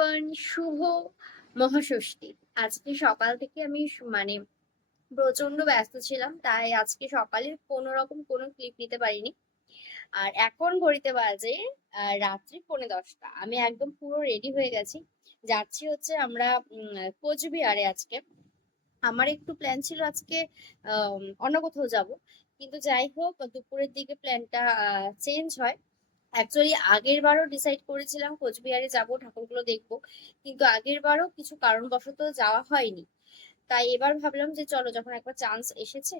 Everyone, শুভ মহাষষ্ঠী। আজকে সকাল থেকে আমি মানে প্রচন্ড ব্যস্ত ছিলাম, তাই আজকে সকালে কোনোরকম কোনো ক্লিপ নিতে পারিনি। আর এখন ঘড়িতে বাজে রাত্রি 10:45। আমি একদম পুরো রেডি হয়ে গেছি। যাচ্ছি হচ্ছে আমরা কোচবিহারে আজকে। আমার একটু প্ল্যান ছিল আজকে অন্য কোথাও যাব, কিন্তু যাই হোক দুপুরের দিকে প্ল্যানটা চেঞ্জ হয়। অ্যাকচুয়ালি আগের বারও ডিসাইড করেছিলাম কোচবিহারে যাব, ঠাকুরগুলো দেখবো, কিন্তু আগের বারও কিছু কারণবশত যাওয়া হয়নি। তাই এবার ভাবলাম যে চলো, যখন একবার চান্স এসেছে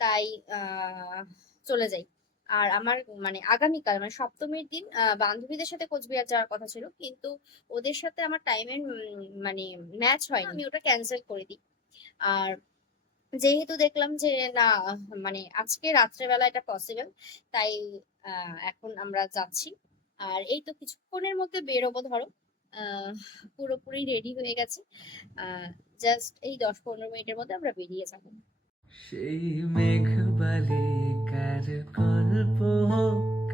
তাই আহ চলে যাই। আর আমার মানে আগামীকাল মানে সপ্তমীর দিন বান্ধবীদের সাথে কোচবিহার যাওয়ার কথা ছিল, কিন্তু ওদের সাথে আমার টাইমের মানে ম্যাচ হয়নি, আমি ওটা ক্যান্সেল করে দিই। আর যেহেতু দেখলাম যে না, মানে আজকে রাত্রেবেলা এটা পসিবল, তাই এখন আমরা যাচ্ছি। আর এই তো কিছুক্ষণের মধ্যে বেরোবো ধরো। আহ পুরোপুরি রেডি হয়ে গেছে। জাস্ট এই 10-15 মিনিটের মধ্যে আমরা বেরিয়ে যাবো। সেই মেঘবালিকার গল্প হোক,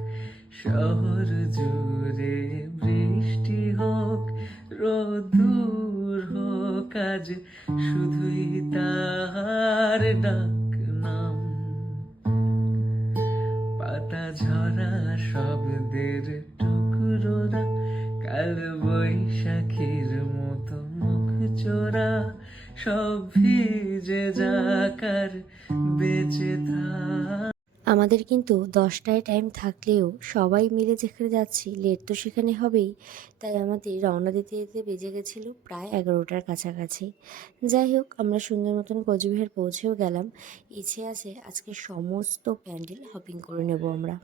শহর জুড়ে বৃষ্টি হোক, রোদুর হোক, আজ শুধুই তাহার ডাক নাম। পাতা ঝরা শব্দের টুকরোরা কাল বৈশাখীর মতো মুখ চোরা, সব ভিজে যাকার বেঁচে থাক। আমাদের কিন্তু 10টায় টাইম থাকলেও সবাই মিলে যেখানে যাচ্ছি লেট তো সেখানে হবেই। তাই আমাদের রওনা দিতে দিতে বেজে গেছিলো প্রায় 11টার কাছাকাছি। যাই হোক, আমরা সুন্দর মতন কোচবিহার পৌঁছেও গেলাম। ইচ্ছে আছে আজকে সমস্ত প্যান্ডেল হপিং করে নেব আমরা।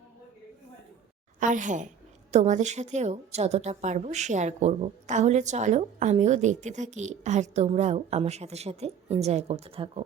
আর হ্যাঁ, তোমাদের সাথেও যতটা পারবো শেয়ার করব। তাহলে চলো আমিও দেখতে থাকি আর তোমরাও আমার সাথে সাথে এনজয় করতে থাকো।